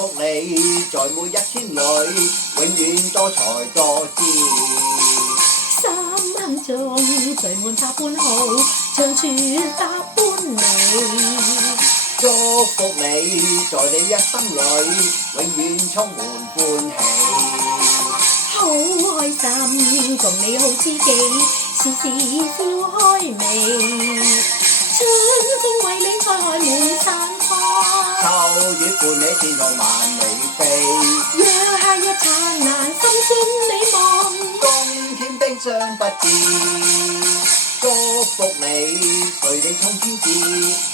福你，在每一天裏，永遠多才多姿。三亨中聚滿百般好，長存百般美。祝福你，在你一生裏，永遠充滿歡喜。好開心，共你好知己，時時笑開眉。春風為你菜開滿山花，秋雨伴你天空萬里飛。若夏日燦爛，心中美夢。冬天冰霜不至，祝福你，隨你衝天志，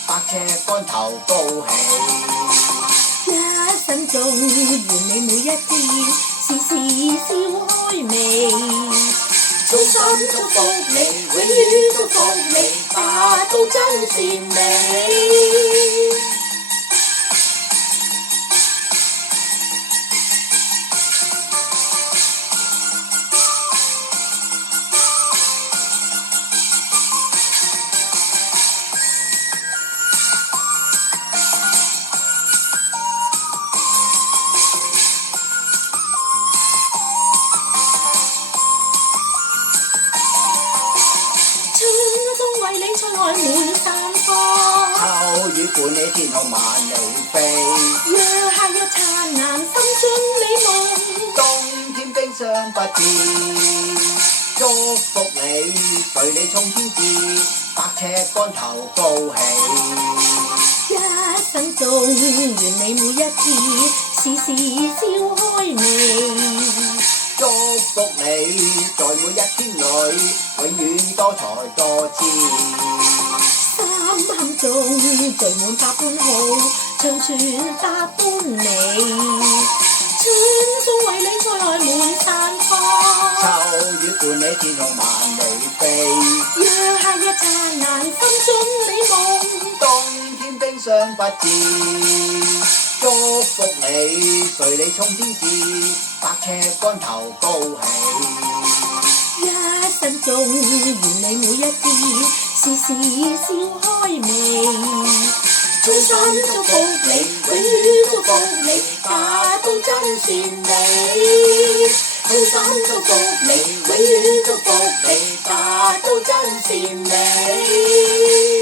百尺竿頭高起。一生中願你每一天，時時笑開眉。衷心祝福你，永遠祝福你，達到真善美。為你菜開滿山花，秋雨伴你天空萬里飛。若夏日燦爛，心中美夢。冬天冰霜不至，祝福你，隨你衝天志，百尺竿頭高起。一生中願你每一天，時時笑開眉。祝福你，在每一天裏，永遠多才多姿。三亨中聚滿百般好，長存百般美。春風為你菜開滿山花，秋雨伴你天空萬里飛。若夏日燦爛，心中美夢。冬天冰霜不至，祝福你，隨你衝天志，百尺竿頭高起。一生中願你每一天，時時笑開眉。衷心祝福你，永遠祝福你，達到真善美。衷心祝福你，永遠祝福你，達到真善美。